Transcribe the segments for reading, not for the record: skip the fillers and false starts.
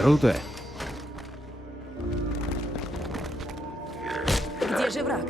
Круто. Где же враг?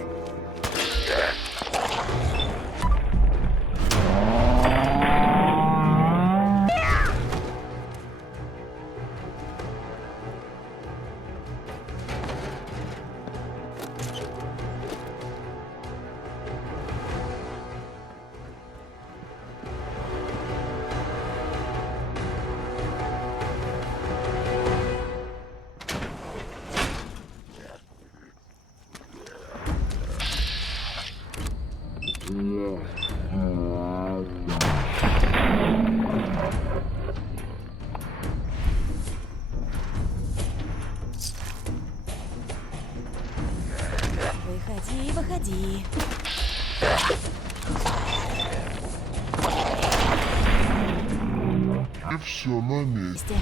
Выходи, выходи. И все на месте.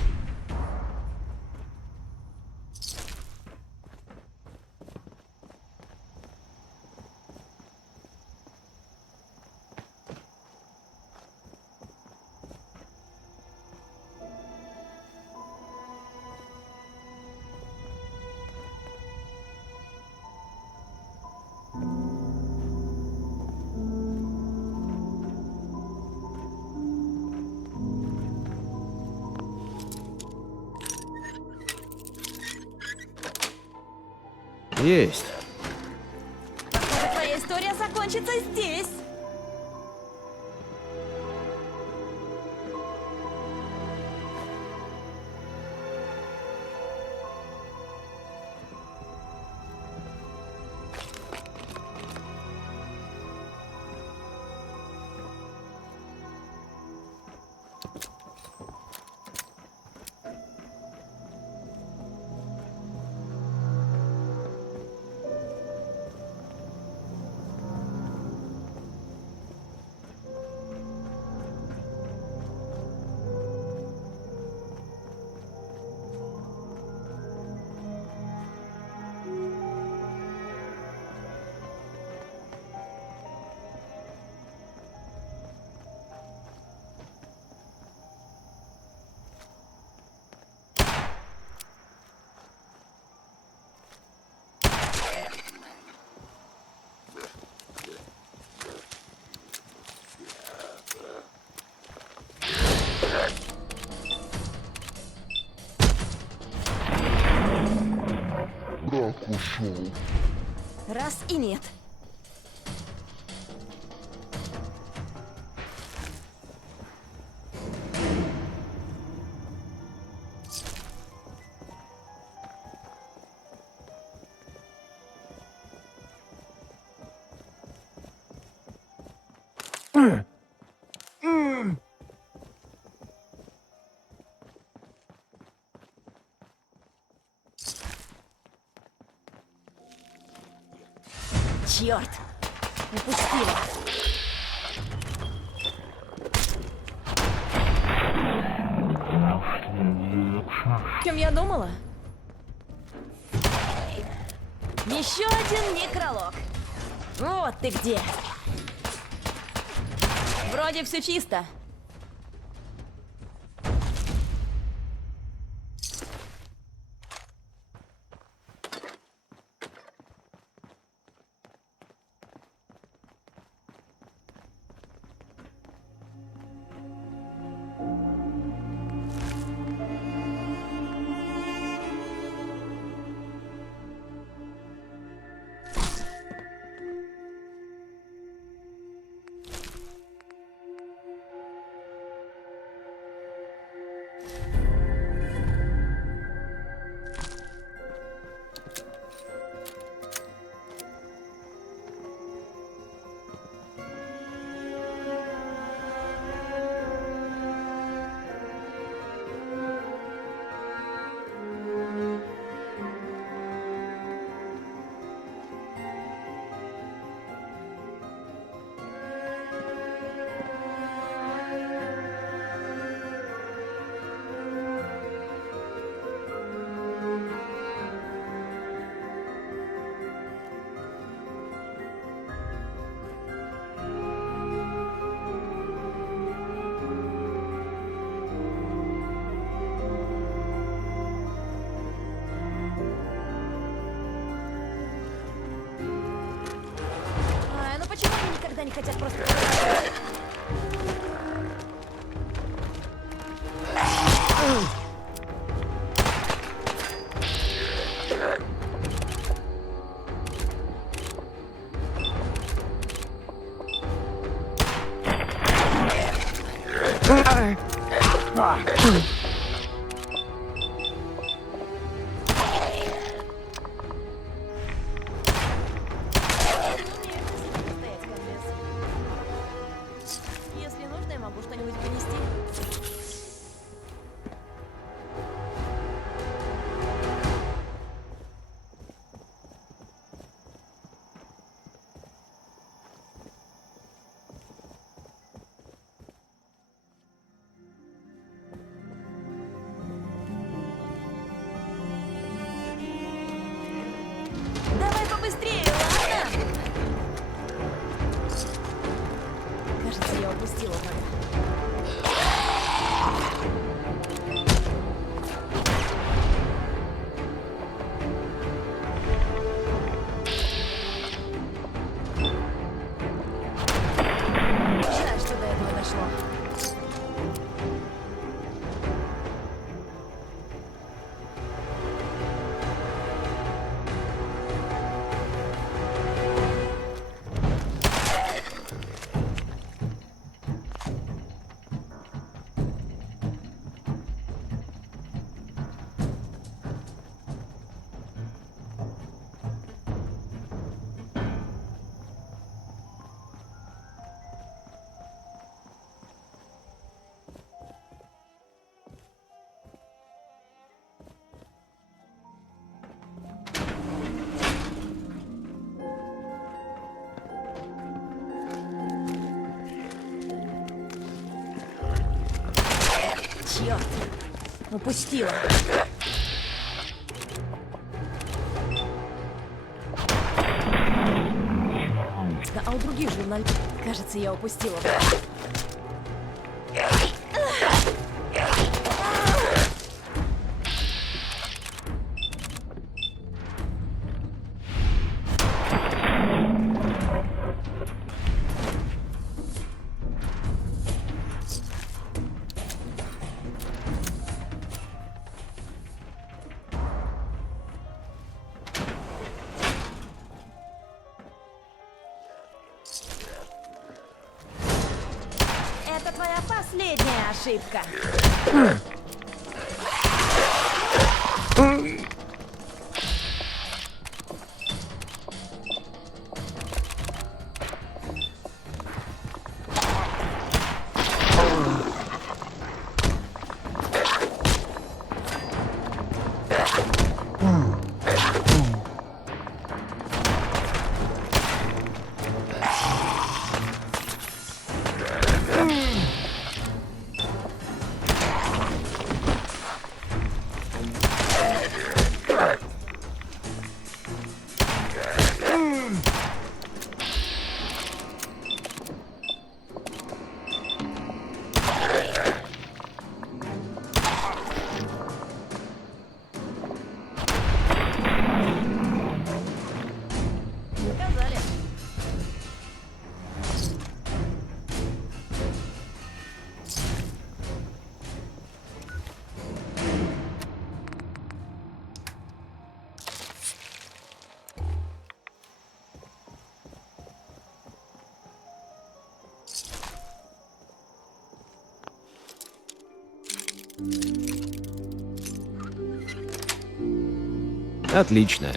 Есть. Похоже, твоя история закончится здесь. Враг ушел. Раз и нет. Черт! Упустила. Чем я думала? Еще один некролог. Вот ты где. Вроде все чисто. хотят просто... Если нужно, я могу что-нибудь принести. Давай побыстрее, ладно? Кажется, я упустила врага. Жаль, что до этого дошло. Черт! Упустила. А у других журналистов, кажется, я упустила. Это твоя последняя ошибка. Сказали. Отлично.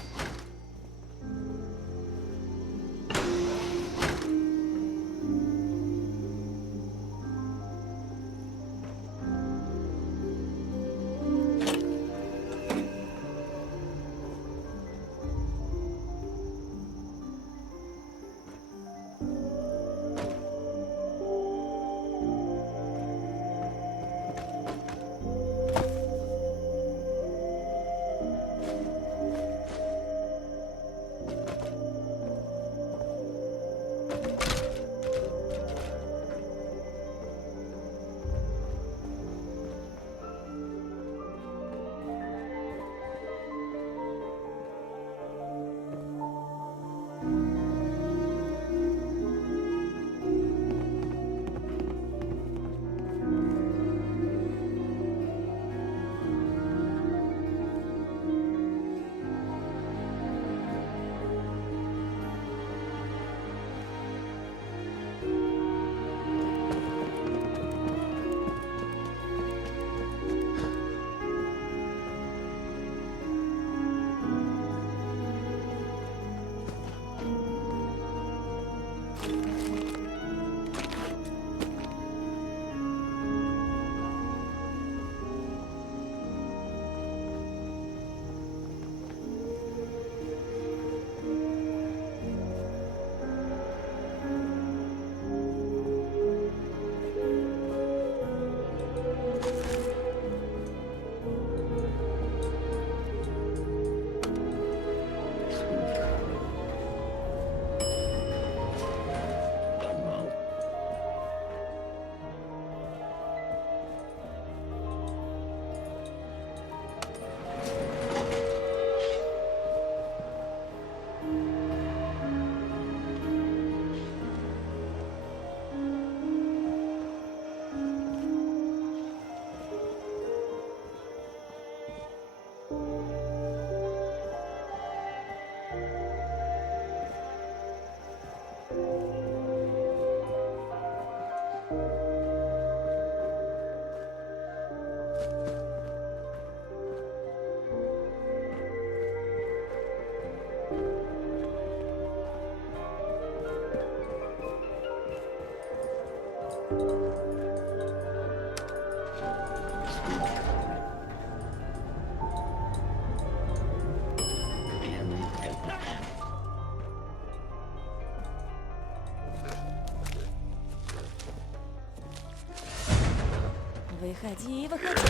Выходи, выходи.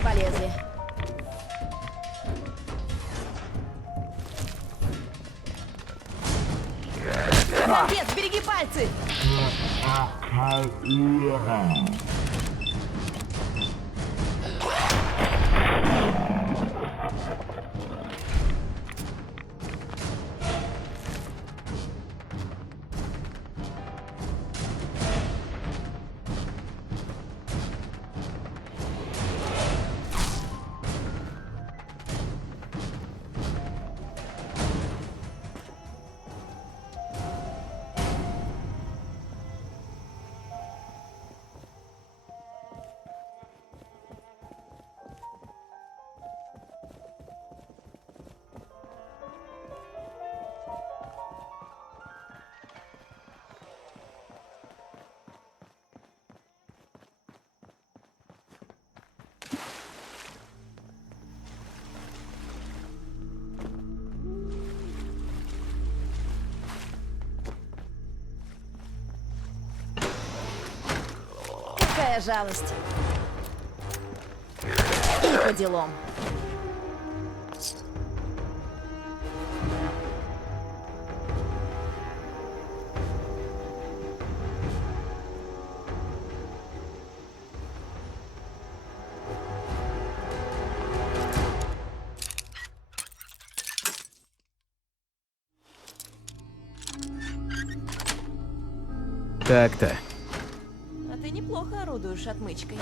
Полезли. Молодец, береги пальцы! Какая жалость. И по делам. Так-то. А ты неплохо орудуешь отмычкой.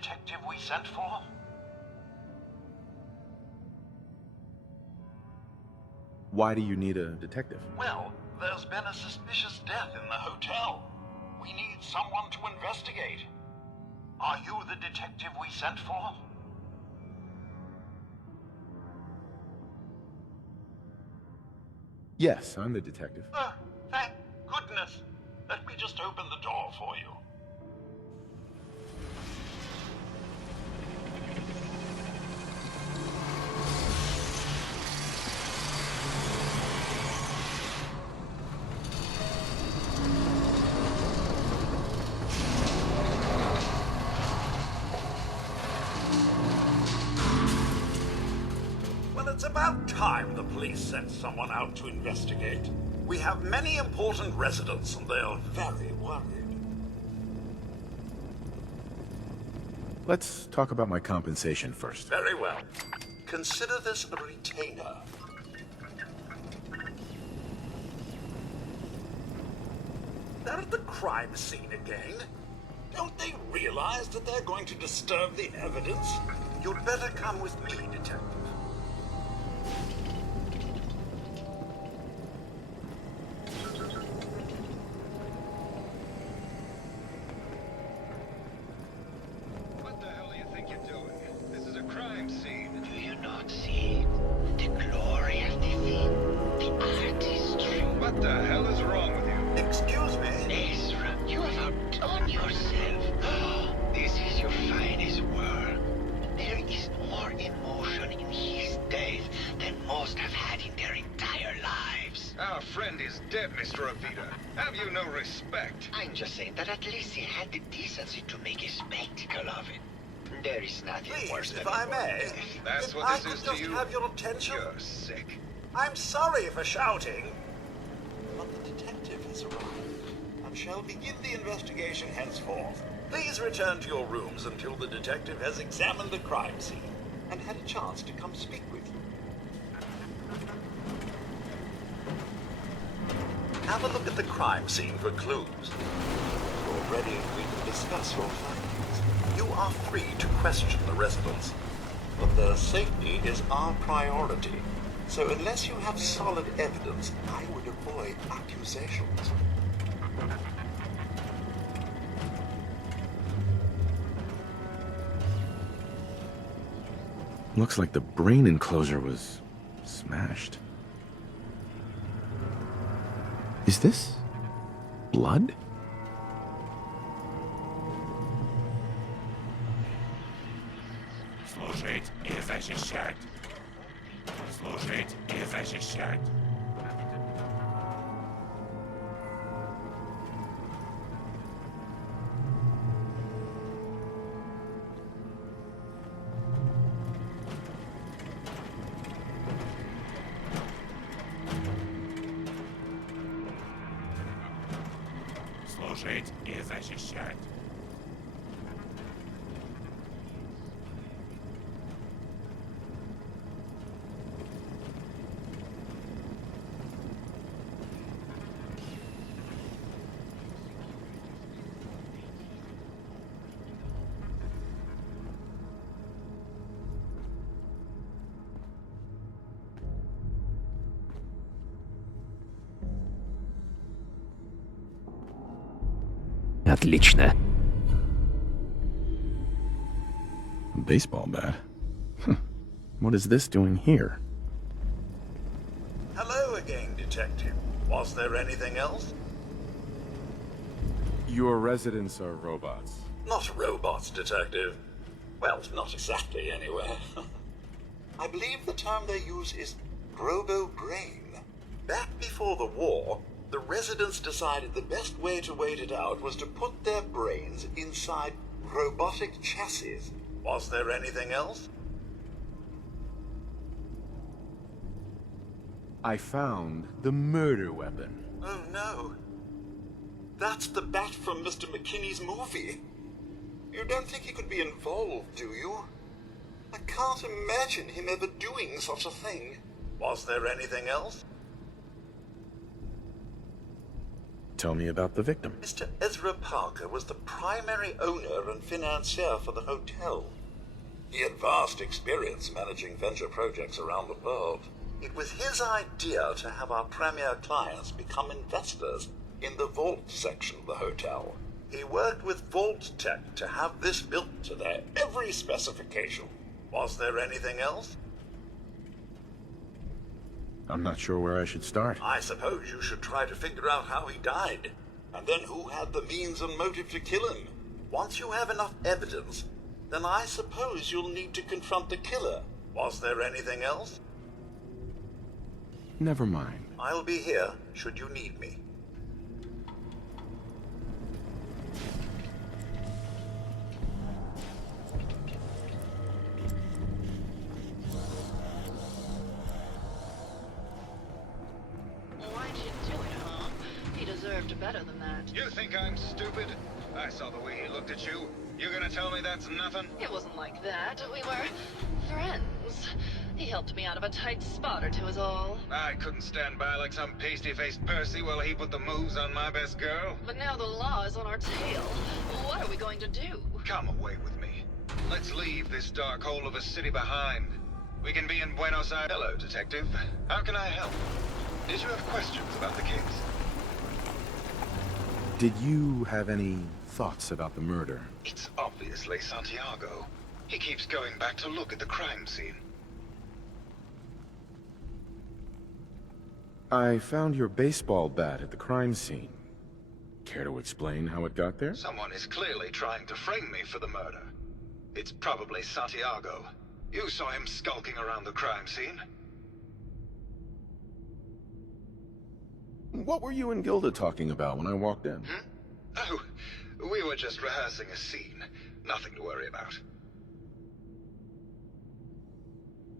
detective we sent for? Why do you need a detective? Well, there's been a suspicious death in the hotel. We need someone to investigate. Are you the detective we sent for? Yes, I'm the detective. Oh, thank goodness. Let me just open the door for you. Well, it's about time the police sent someone out to investigate. We have many important residents and they're very worried. Let's talk about my compensation first. Very well. Consider this a retainer. They're at the crime scene again. Don't they realize that they're going to disturb the evidence? You'd better come with me, detective. What the hell do you think you're doing? This is a crime scene. Do you not see the glory of the thing, the artistry? What the hell is wrong with you? Excuse me? Ezra, you have outdone yourself. This is your finest work. There is more emotion in his death than most have had in their entire lives. Our friend is dead, Mr. Avita. Have you no respect? I'm just saying that at least he had the decency to make a spectacle of it. There is nothing worse Please, than if I a may, That's if what I this could is to just you? have your attention. You're sick. I'm sorry for shouting, but the detective has arrived and shall begin the investigation henceforth. Please return to your rooms until the detective has examined the crime scene and had a chance to come speak with you. Have a look at the crime scene for clues. When you're ready, we can discuss your findings. You are free to question the residents, but their safety is our priority. So unless you have solid evidence, I would avoid accusations. Looks like the brain enclosure was smashed. Is this blood? Служить и защищать. Служить и защищать. Служить и защищать. Отлично. Baseball bat. What is this doing here? Hello again, detective. Was there anything else? Your residents are robots. Not robots, detective. Well, not exactly, anyway. I believe the term they use is robo-brain. Back before the war, the residents decided the best way to wait it out was to put their brains inside robotic chassis. Was there anything else? I found the murder weapon. Oh no. That's the bat from Mr. McKinney's movie. You don't think he could be involved, do you? I can't imagine him ever doing such a thing. Was there anything else? Tell me about the victim. Mr. Ezra Parker was the primary owner and financier for the hotel. He had vast experience managing venture projects around the world. It was his idea to have our premier clients become investors in the vault section of the hotel. He worked with Vault Tech to have this built to their every specification. Was there anything else? I'm not sure where I should start. I suppose you should try to figure out how he died, and then who had the means and motive to kill him. Once you have enough evidence, then I suppose you'll need to confront the killer. Was there anything else? Never mind. I'll be here should you need me. Why'd you do it, huh? He deserved better than that. You think I'm stupid? I saw the way he looked at you. You gonna tell me that's nothing? It wasn't like that. We were friends. He helped me out of a tight spot or two is all. I couldn't stand by like some pasty-faced Percy while he put the moves on my best girl. But now the law is on our tail. What are we going to do? Come away with me. Let's leave this dark hole of a city behind. We can be in Buenos Aires. Hello, detective. How can I help? Did you have questions about the case? Did you have any thoughts about the murder? It's obviously Santiago. He keeps going back to look at the crime scene. I found your baseball bat at the crime scene. Care to explain how it got there? Someone is clearly trying to frame me for the murder. It's probably Santiago. You saw him skulking around the crime scene. What were you and Gilda talking about when I walked in? Oh, we were just rehearsing a scene. Nothing to worry about.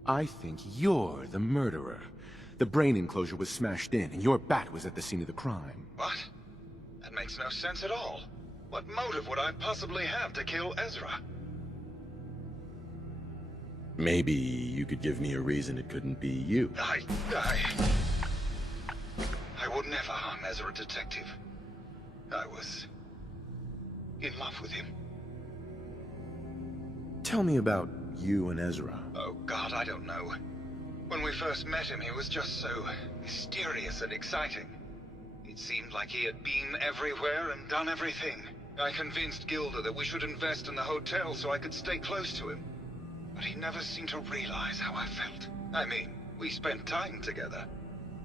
I think you're the murderer. The brain enclosure was smashed in, and your bat was at the scene of the crime. What? That makes no sense at all. What motive would I possibly have to kill Ezra? Maybe you could give me a reason it couldn't be you. I would never harm Ezra, detective. I was in love with him. Tell me about you and Ezra. Oh God, I don't know. When we first met him, he was just so mysterious and exciting. It seemed like he had been everywhere and done everything. I convinced Gilda that we should invest in the hotel so I could stay close to him. But he never seemed to realize how I felt. I mean, we spent time together.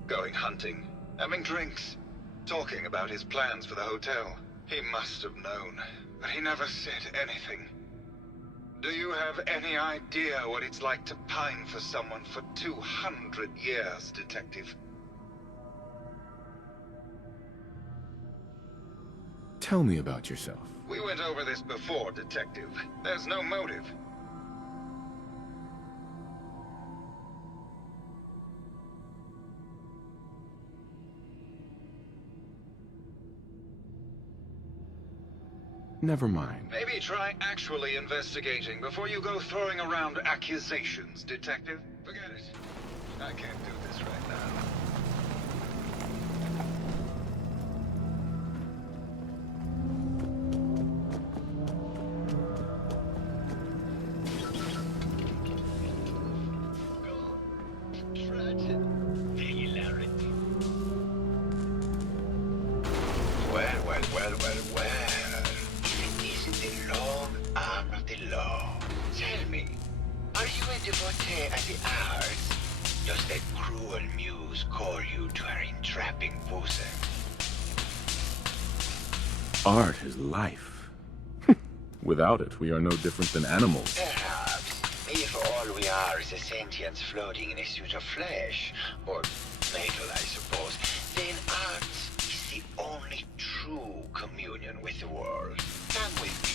Going hunting, having drinks, talking about his plans for the hotel. He must have known, but he never said anything. Do you have any idea what it's like to pine for someone for 200 years, detective? Tell me about yourself. We went over this before, detective. There's no motive. Never mind. Maybe try actually investigating before you go throwing around accusations, detective. Forget it. I can't do this right now. Art is life. Without it, we are no different than animals. Perhaps, if all we are is a sentience floating in a suit of flesh, or metal, I suppose, then art is the only true communion with the world. Come with me.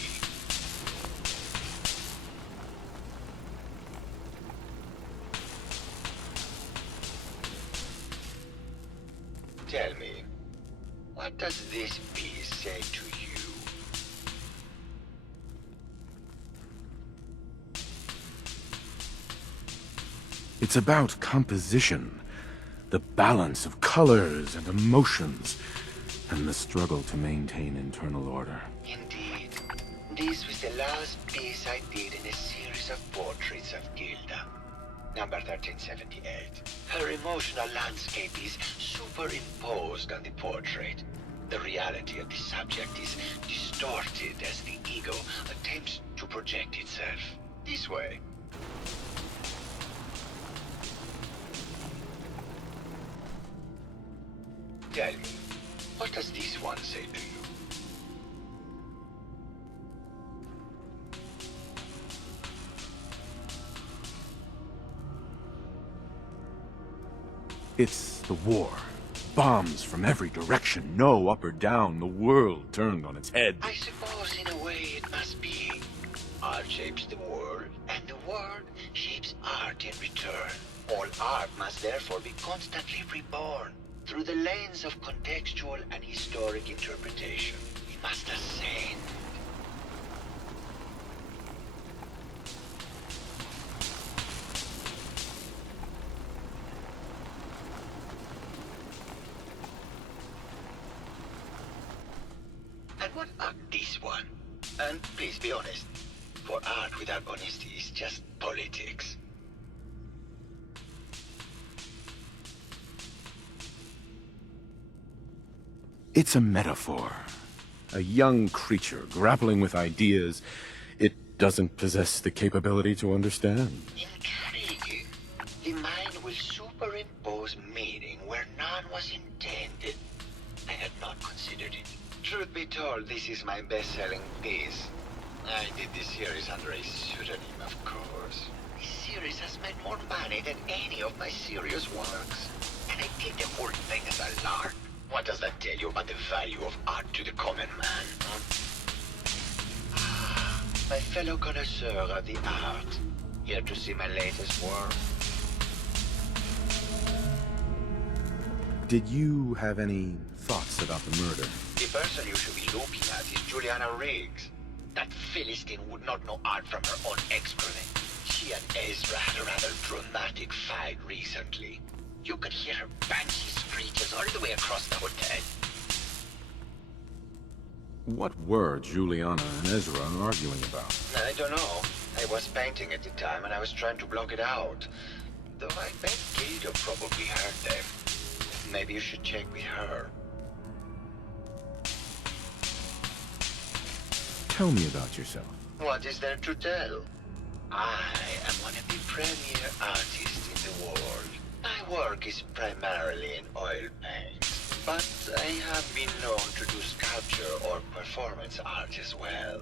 Tell me, what does this piece say to you? It's about composition, the balance of colors and emotions. and the struggle to maintain internal order. Indeed. This was the last piece I did in a series of portraits of Gilda. Number 1378. Her emotional landscape is superimposed on the portrait. The reality of the subject is distorted as the ego attempts to project itself. This way. Tell me, what does this one say to you? It's the war. Bombs from every direction, no up or down, the world turned on its head. I suppose in a way it must be. Art shapes the world, and the world shapes art in return. All art must therefore be constantly reborn through the lens of contextual and historic interpretation. We must ascend. And what about this one? And please be honest, for art without honesty is just politics. It's a metaphor. A young creature grappling with ideas it doesn't possess the capability to understand. Intriguing. The mind will superimpose meaning where none was intended. I had not considered it. Truth be told, this is my best-selling piece. I did this series under a pseudonym, of course. This series has made more money than any of my serious works. And I did the whole thing as a lark. What does that tell you about the value of art to the common man? My fellow connoisseur of the art, here to see my latest work. Did you have any thoughts about the murder? The person you should be looking at is Juliana Riggs. That Philistine would not know art from her own excrement. She and Ezra had a rather dramatic fight recently. You could hear her banshee screeches all the way across the hotel. What were Juliana and Ezra arguing about? I don't know. I was painting at the time and I was trying to block it out. Though I bet Gilda probably heard them. Maybe you should check with her. Tell me about yourself. What is there to tell? I am one of the premier artists in the world. My work is primarily in oil paint, but I have been known to do sculpture or performance art as well.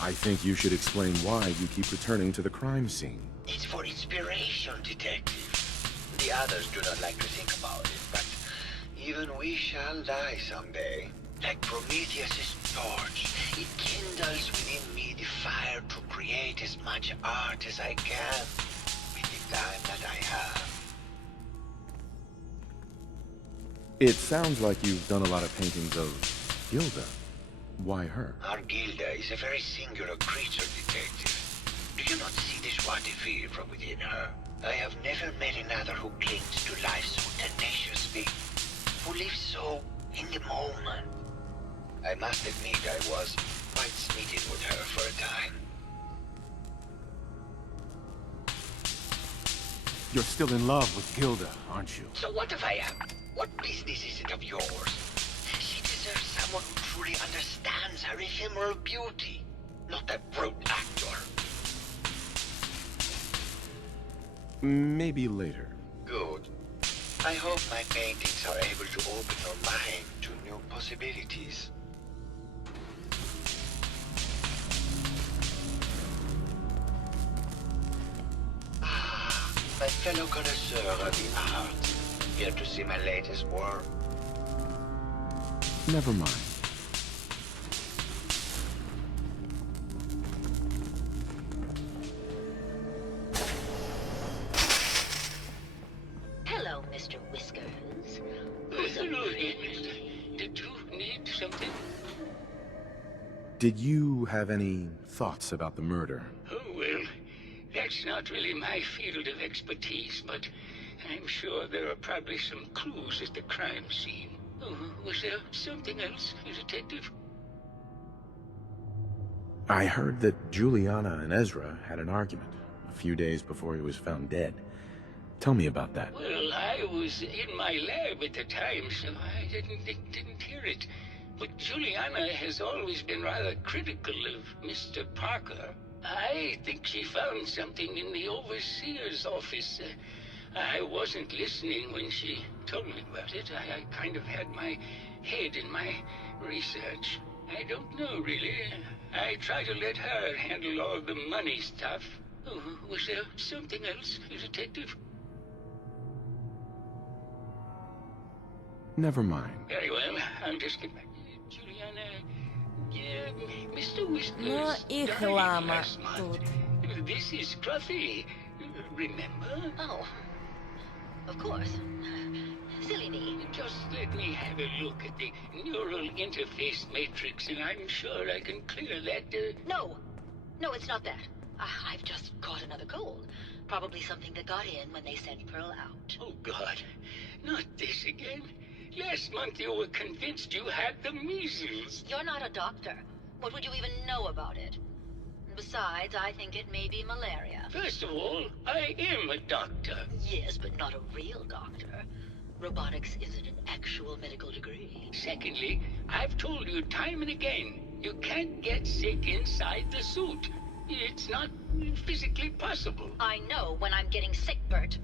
I think you should explain why you keep returning to the crime scene. It's for inspiration, detective. The others do not like to think about it, but even we shall die someday. Like Prometheus' torch, it kindles within me the fire to create as much art as I can with the time that I have. It sounds like you've done a lot of paintings of Gilda. Why her? Our Gilda is a very singular creature, detective. Do you not see the joie de vivre from within her? I have never met another who clings to life so tenaciously, who lives so in the moment. I must admit I was quite smitten with her for a time. You're still in love with Gilda, aren't you? So what if I am? What business is it of yours? She deserves someone who truly understands her ephemeral beauty, not that brute actor. Maybe later. Good. I hope my paintings are able to open your mind to new possibilities. My fellow connoisseur of the art, here to see my latest work. Never mind. Hello, Mr. Whiskers. Hello, did you need something? Did you have any thoughts about the murder? Oh, well, that's not really my field of expertise, but I'm sure there are probably some clues at the crime scene. Oh, was there something else, Detective? I heard that Juliana and Ezra had an argument a few days before he was found dead. Tell me about that. Well, I was in my lab at the time, so I didn't hear it. But Juliana has always been rather critical of Mr. Parker. I think she found something in the overseer's office. I wasn't listening when she told me about it. I kind of had my head in my research. I don't know, really. I try to let her handle all the money stuff. Oh, was there something else, Detective? Never mind. Very well, I'll just get back. Juliana, Mr. Ну Whiskers и died хлама last month. тут. This is Scruffy. Remember? Oh, of course. Silly me. Just let me have a look at the neural interface matrix, and I'm sure I can clear that. No, it's not that. I've just caught another cold. Probably something that got in when they sent Pearl out. Oh, God. Not this again. Last month you were convinced you had the measles. You're not a doctor. What would you even know about it? Besides, I think it may be malaria. First of all, I am a doctor. Yes, but not a real doctor. Robotics isn't an actual medical degree. Secondly, I've told you time and again, you can't get sick inside the suit. It's not physically possible. I know when I'm getting sick, Bert.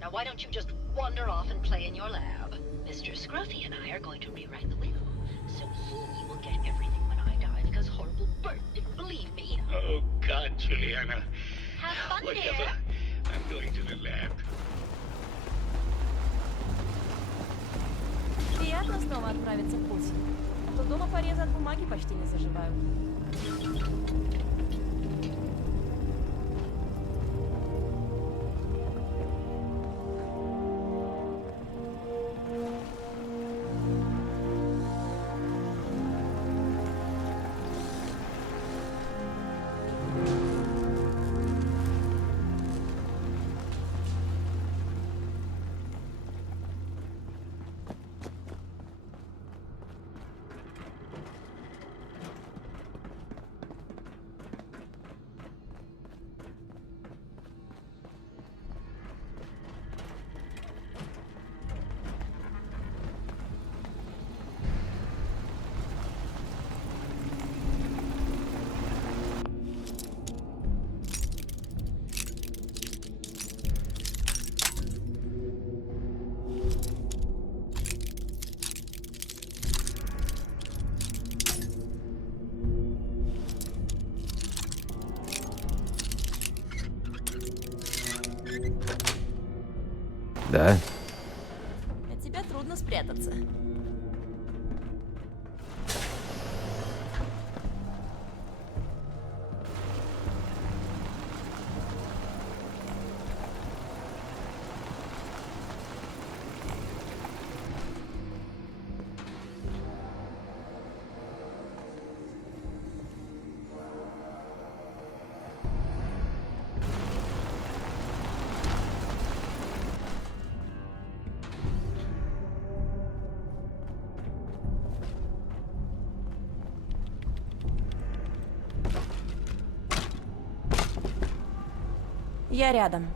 Now why don't you just wander off and play in your lab? Mr. Scruffy and I are going to rewrite the will, so he will get everything when I die because horrible Bert didn't believe me. Oh, God, Juliana. Have fun, Whatever. dear. I'm going to the lab. Приятно снова отправиться в путь. А то дома порезы от бумаги почти не заживают. Да? От тебя трудно спрятаться. Я рядом.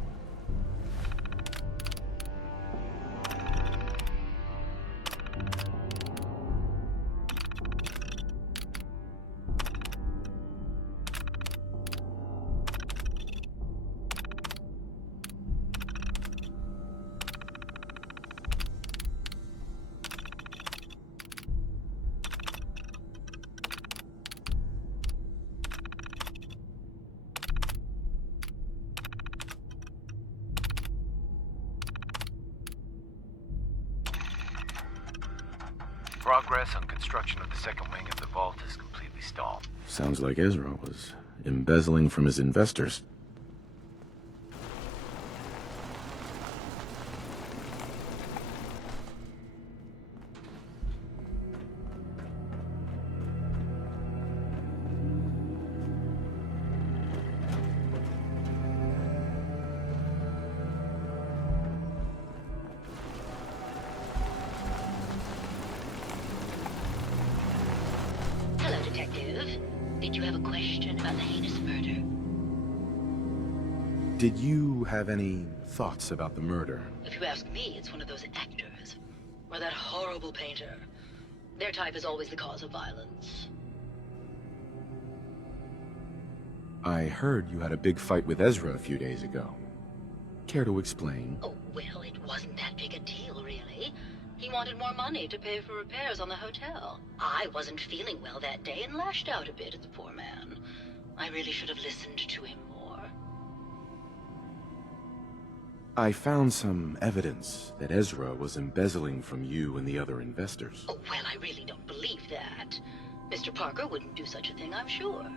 Progress on construction of the second wing of the vault is completely stalled. Sounds like Ezra was embezzling from his investors. Did you have a question about the heinous murder? Did you have any thoughts about the murder? If you ask me, it's one of those actors. Or that horrible painter. Their type is always the cause of violence. I heard you had a big fight with Ezra a few days ago. Care to explain? Oh, well, it wasn't that big a deal, really. He wanted more money to pay for repairs on the hotel. I wasn't feeling well that day and lashed out a bit at the poor man. I really should have listened to him more. I found some evidence that Ezra was embezzling from you and the other investors. Oh, well, I really don't believe that. Mr. Parker wouldn't do such a thing, I'm sure.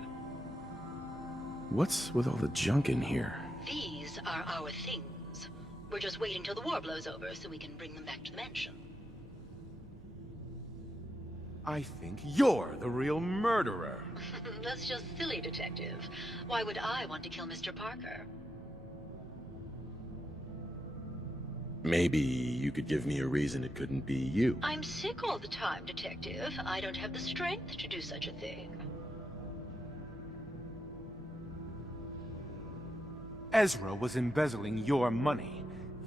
What's with all the junk in here? These are our things. We're just waiting till the war blows over so we can bring them back to the mansion. I think you're the real murderer. That's just silly, Detective. Why would I want to kill Mr. Parker? Maybe you could give me a reason it couldn't be you. I'm sick all the time, Detective. I don't have the strength to do such a thing. Ezra was embezzling your money.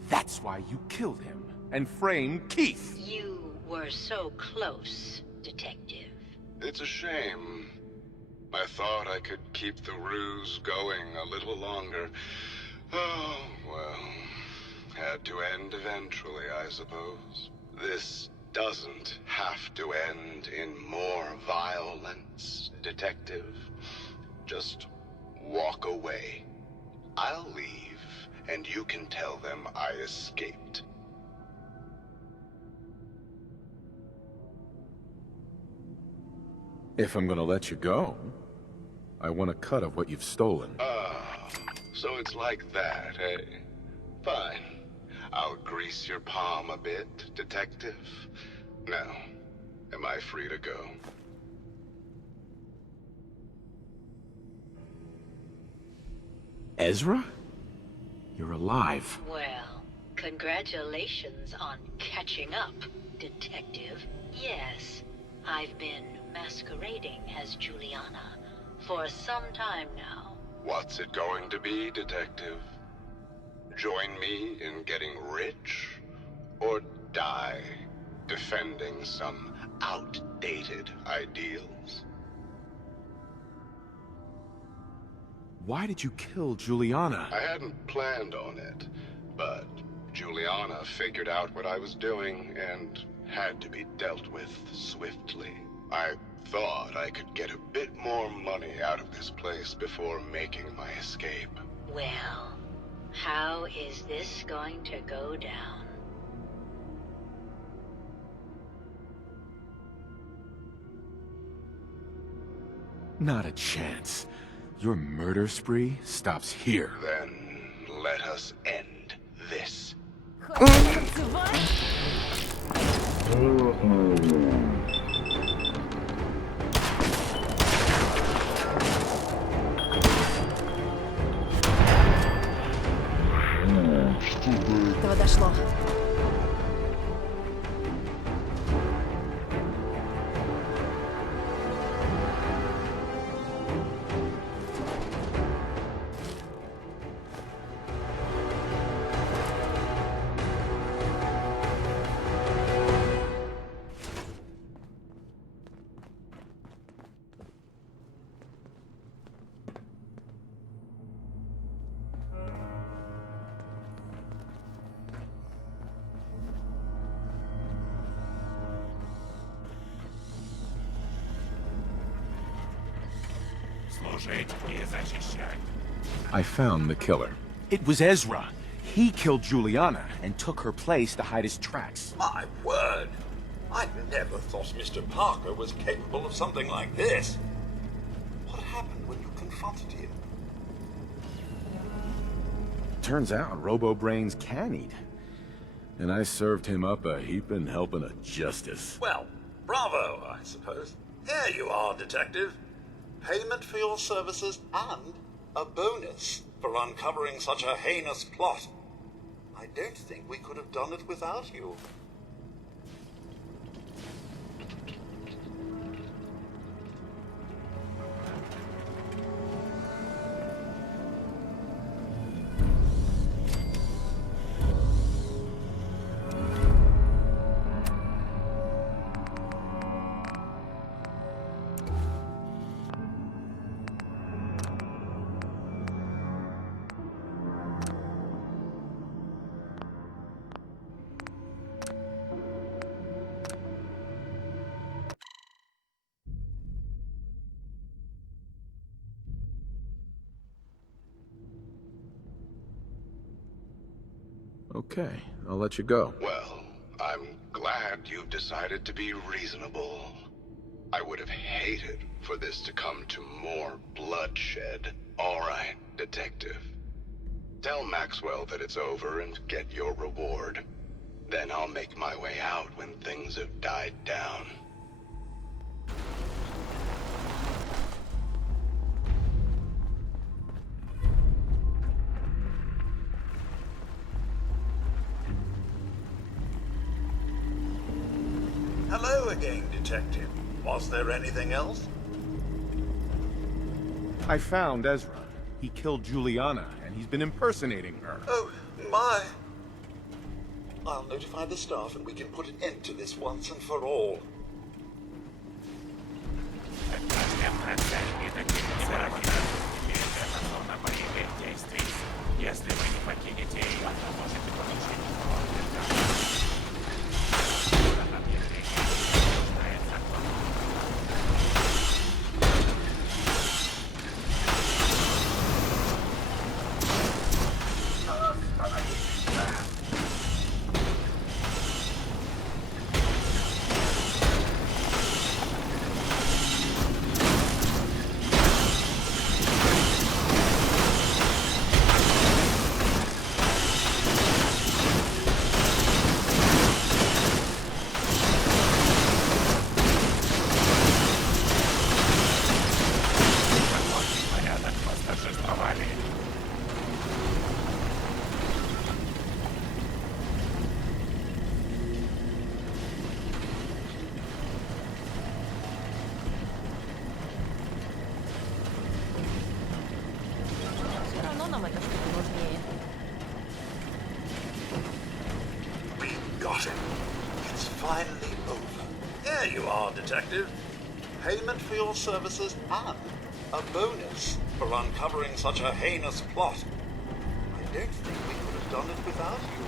That's why you killed him and framed Keith. You were so close, Detective. It's a shame. I thought I could keep the ruse going a little longer. Oh, well. Had to end eventually, I suppose. This doesn't have to end in more violence, Detective. Just walk away. I'll leave, and you can tell them I escaped. If I'm gonna let you go, I want a cut of what you've stolen. Ah, so it's like that, eh? Fine. I'll grease your palm a bit, Detective. Now, am I free to go? Ezra? You're alive. Well, congratulations on catching up, Detective. Yes, I've been masquerading as Juliana for some time now. What's it going to be, Detective? Join me in getting rich? Or die defending some outdated ideals? Why did you kill Juliana? I hadn't planned on it, but Juliana figured out what I was doing and had to be dealt with swiftly. I thought I could get a bit more money out of this place before making my escape. Well, how is this going to go down? Not a chance. Your murder spree stops here. Then let us end this. До этого дошло. Служить и защищать. I found the killer. It was Ezra. He killed Juliana and took her place to hide his tracks. My word! I never thought Mr. Parker was capable of something like this. What happened when you confronted him? Turns out Robo-Brains can eat. And I served him up a heaping helping of justice. Well, bravo, I suppose. Here you are, Detective. Payment for your services and a bonus for uncovering such a heinous plot. I don't think we could have done it without you. Okay, I'll let you go. Well, I'm glad you've decided to be reasonable. I would have hated for this to come to more bloodshed. All right, detective. Tell Maxwell that it's over and get your reward. Then I'll make my way out when things have died down. Hello again, Detective. Was there anything else? I found Ezra. He killed Juliana, and he's been impersonating her. Oh, my. I'll notify the staff and we can put an end to this once and for all. Если вы не покинете ее, то можете получить Detective. Payment for your services and a bonus for uncovering such a heinous plot. I don't think we could have done it without you.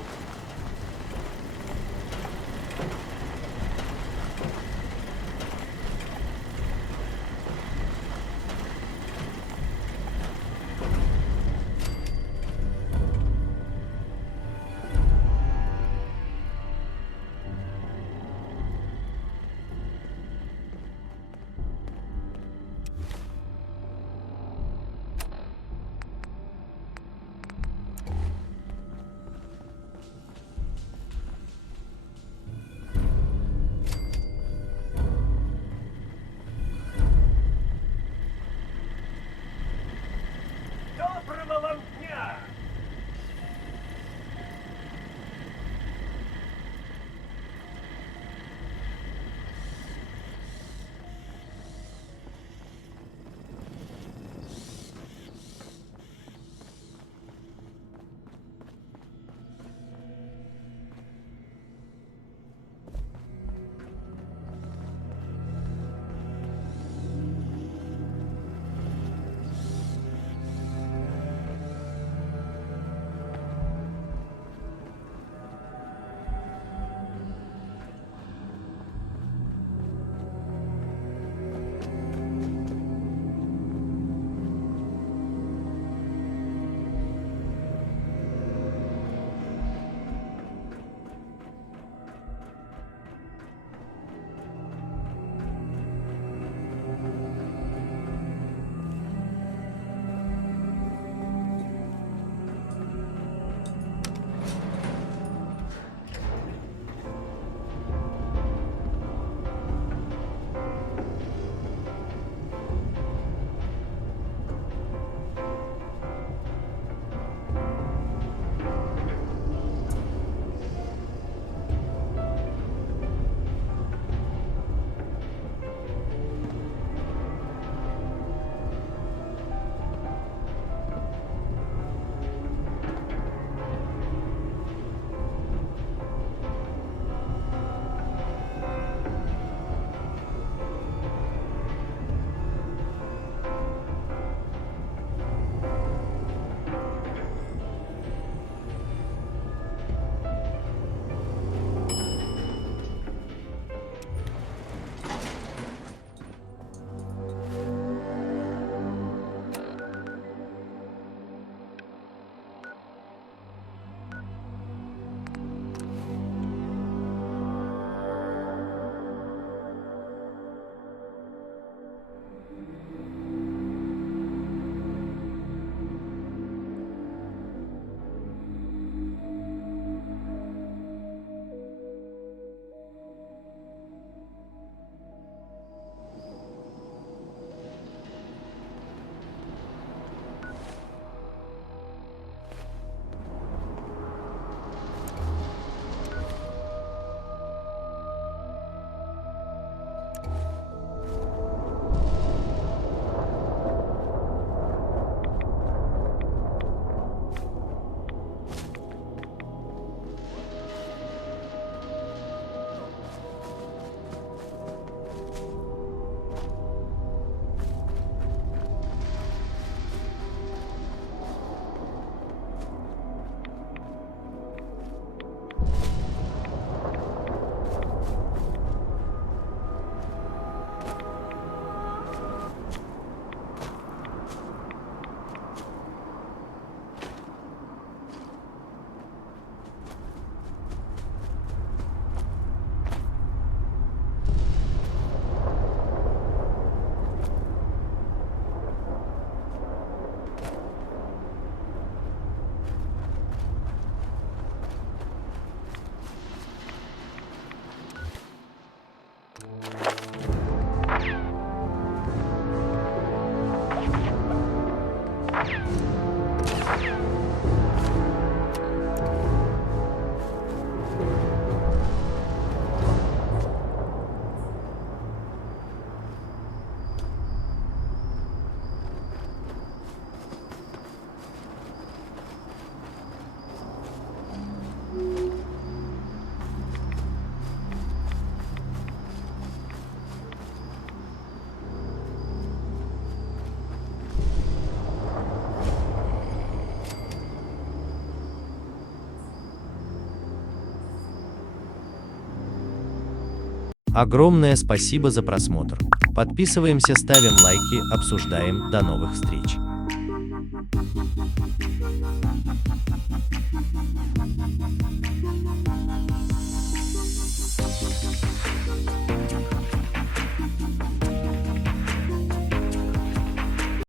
Огромное спасибо за просмотр. Подписываемся, ставим лайки, обсуждаем. До новых встреч.